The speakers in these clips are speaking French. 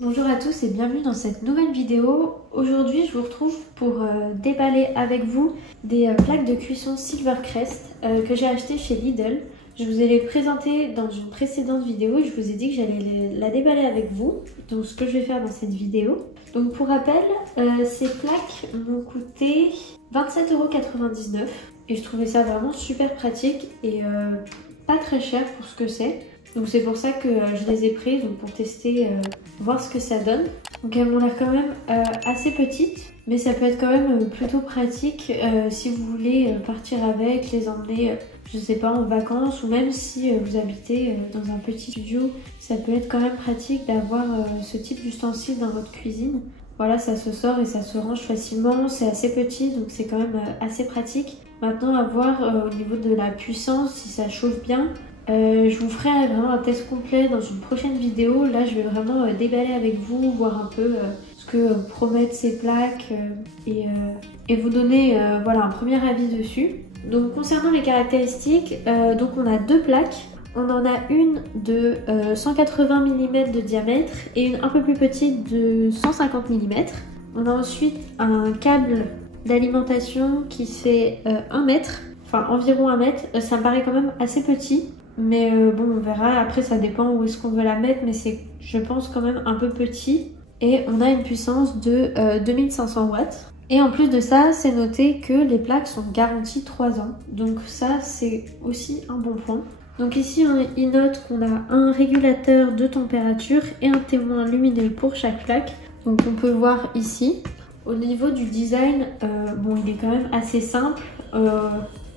Bonjour à tous et bienvenue dans cette nouvelle vidéo. Aujourd'hui je vous retrouve pour déballer avec vous des plaques de cuisson Silvercrest que j'ai achetées chez Lidl. Je vous ai les présentées dans une précédente vidéo et je vous ai dit que j'allais la déballer avec vous. Donc ce que je vais faire dans cette vidéo. Donc pour rappel, ces plaques m'ont coûté 27,99 € et je trouvais ça vraiment super pratique et pas très cher pour ce que c'est. Donc c'est pour ça que je les ai prises pour tester, voir ce que ça donne. Donc elles m'ont l'air quand même assez petites, mais ça peut être quand même plutôt pratique si vous voulez partir avec, les emmener, je sais pas, en vacances, ou même si vous habitez dans un petit studio, ça peut être quand même pratique d'avoir ce type d'ustensile dans votre cuisine. Voilà, ça se sort et ça se range facilement, c'est assez petit donc c'est quand même assez pratique. Maintenant à voir au niveau de la puissance, si ça chauffe bien. Je vous ferai vraiment un test complet dans une prochaine vidéo. Là, je vais vraiment déballer avec vous, voir un peu ce que promettent ces plaques et vous donner voilà, un premier avis dessus. Donc, concernant les caractéristiques, donc on a deux plaques. On en a une de 180 mm de diamètre et une un peu plus petite de 150 mm. On a ensuite un câble d'alimentation qui fait 1 mètre, enfin environ 1 mètre. Ça me paraît quand même assez petit. Mais bon, on verra. Après, ça dépend où est-ce qu'on veut la mettre. Mais c'est, je pense, quand même un peu petit. Et on a une puissance de 2500 watts. Et en plus de ça, c'est noté que les plaques sont garanties 3 ans. Donc ça, c'est aussi un bon point. Donc ici, il note qu'on a un régulateur de température et un témoin lumineux pour chaque plaque. Donc on peut voir ici. Au niveau du design, bon, il est quand même assez simple.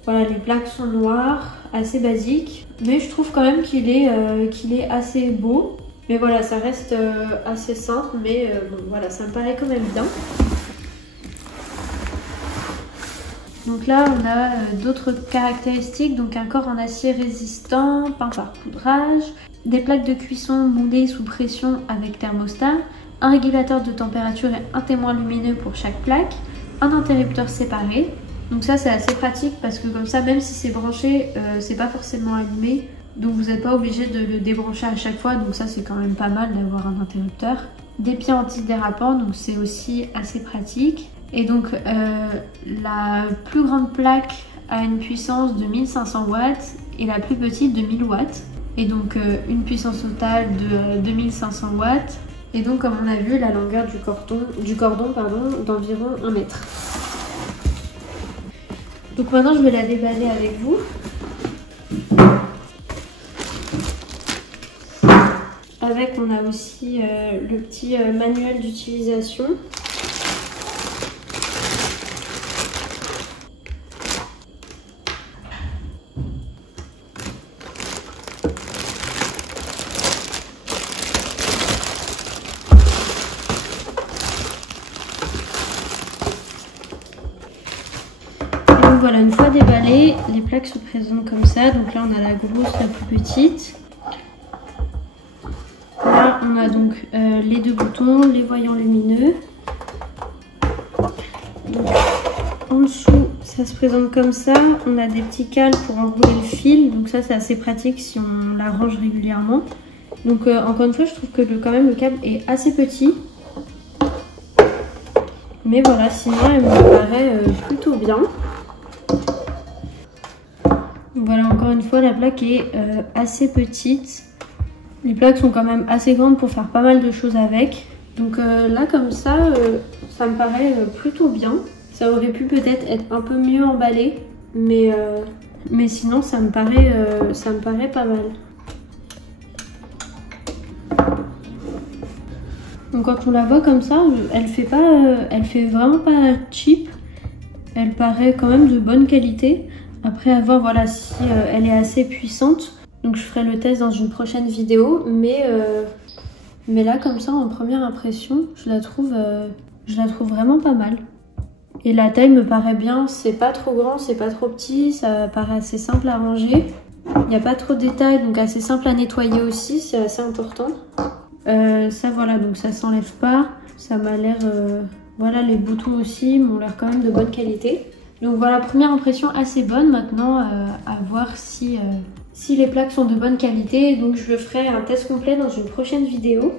Voilà, les plaques sont noires, assez basiques, mais je trouve quand même qu'il est assez beau. Mais voilà, ça reste assez simple, mais bon, voilà, ça me paraît quand même bien. Donc là, on a d'autres caractéristiques, donc un corps en acier résistant, peint par poudrage, des plaques de cuisson moulées sous pression avec thermostat, un régulateur de température et un témoin lumineux pour chaque plaque, un interrupteur séparé. Donc ça c'est assez pratique parce que comme ça, même si c'est branché, c'est pas forcément allumé. Donc vous n'êtes pas obligé de le débrancher à chaque fois. Donc ça c'est quand même pas mal d'avoir un interrupteur. Des pieds antidérapants, donc c'est aussi assez pratique. Et donc la plus grande plaque a une puissance de 1500 watts et la plus petite de 1000 watts. Et donc une puissance totale de 2500 watts. Et donc comme on a vu, la longueur du cordon d'environ 1 mètre. Donc maintenant je vais la déballer avec vous. Avec on a aussi le petit manuel d'utilisation. Voilà, une fois déballées, les plaques se présentent comme ça. Donc là, on a la grosse, la plus petite. Là, on a donc les deux boutons, les voyants lumineux. Donc, en dessous, ça se présente comme ça. On a des petits cales pour enrouler le fil. Donc ça, c'est assez pratique si on la range régulièrement. Donc encore une fois, je trouve que quand même le câble est assez petit. Mais voilà, sinon, elle me paraît plutôt bien. Voilà, encore une fois, la plaque est assez petite. Les plaques sont quand même assez grandes pour faire pas mal de choses avec. Donc là, comme ça, ça me paraît plutôt bien. Ça aurait pu peut-être être un peu mieux emballé, mais sinon, ça me paraît pas mal. Donc quand on la voit comme ça, elle fait vraiment pas cheap. Elle paraît quand même de bonne qualité. Après, à voir voilà, si elle est assez puissante. Donc je ferai le test dans une prochaine vidéo. Mais là, comme ça, en première impression, je la trouve vraiment pas mal. Et la taille me paraît bien. C'est pas trop grand, c'est pas trop petit. Ça paraît assez simple à ranger. Il n'y a pas trop de détails, donc assez simple à nettoyer aussi. C'est assez important. Ça, voilà, donc ça s'enlève pas. Ça m'a l'air... voilà, les boutons aussi m'ont l'air quand même de bonne qualité. Donc voilà, première impression assez bonne. Maintenant, à voir si les plaques sont de bonne qualité. Donc je ferai un test complet dans une prochaine vidéo.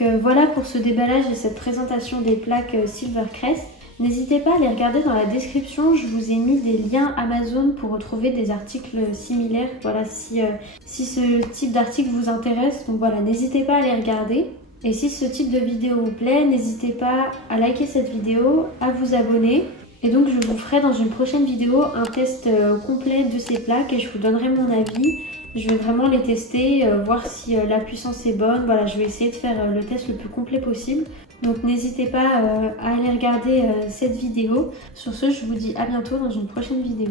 Donc voilà pour ce déballage et cette présentation des plaques Silvercrest. N'hésitez pas à les regarder dans la description, je vous ai mis des liens Amazon pour retrouver des articles similaires, voilà, si ce type d'article vous intéresse. Donc voilà, n'hésitez pas à les regarder. Et si ce type de vidéo vous plaît, n'hésitez pas à liker cette vidéo, à vous abonner. Et donc je vous ferai dans une prochaine vidéo un test complet de ces plaques et je vous donnerai mon avis. Je vais vraiment les tester, voir si la puissance est bonne. Voilà, je vais essayer de faire le test le plus complet possible. Donc n'hésitez pas à aller regarder cette vidéo. Sur ce, je vous dis à bientôt dans une prochaine vidéo.